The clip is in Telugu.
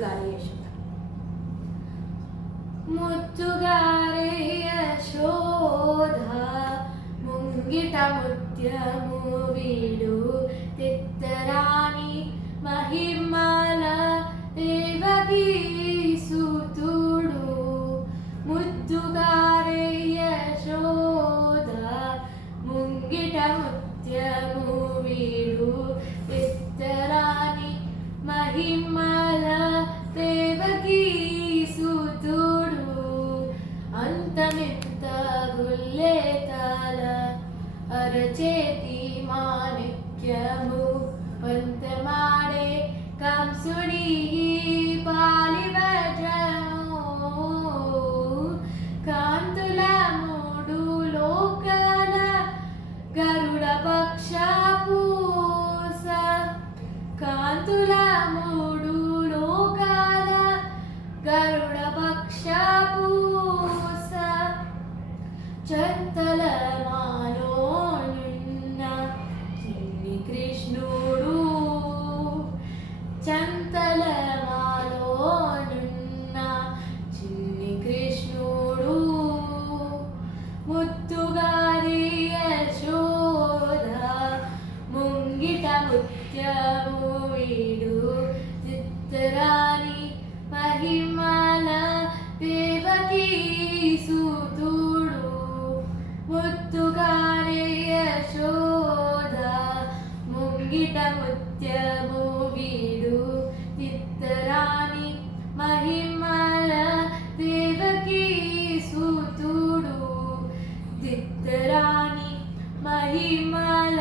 ముద్దుగారే యశోద. ముద్దుగారే యశోద ముంగిట ముత్యము వీడు తిత్తరాని మహిమల దేవకీ సుతుడు. ముద్దుగారే యశోద ముంగిట ముత్యము వీడు తిత్తరాని మహిమల దేవకీ సుతుడు. అంతమింత గుల్లేతాల అరచేతి మాణిక్యము పంతమాడే కంసుడి పాలి వజ్రము. కాంతుల మూడు లోకాల గరుడ పక్ష పూస. కాంతుల మూడు లోకాల గరుడ పక్ష పూస. చంతల మాలో నిన్న చిన్ని కృష్ణుడు. చంతల మాలో నిన్న చిన్ని కృష్ణుడు. ముద్దుగారి యశోద ముంగిట ముత్యము వీడు చిత్తరాని మహిమల దేవకీ సుతుడు. ముద్దుగారే యశోద ముంగిట ముత్యము వీడు చిత్తరాని మహిమల దేవకీ సుతుడు. చిత్తరాని మహిమల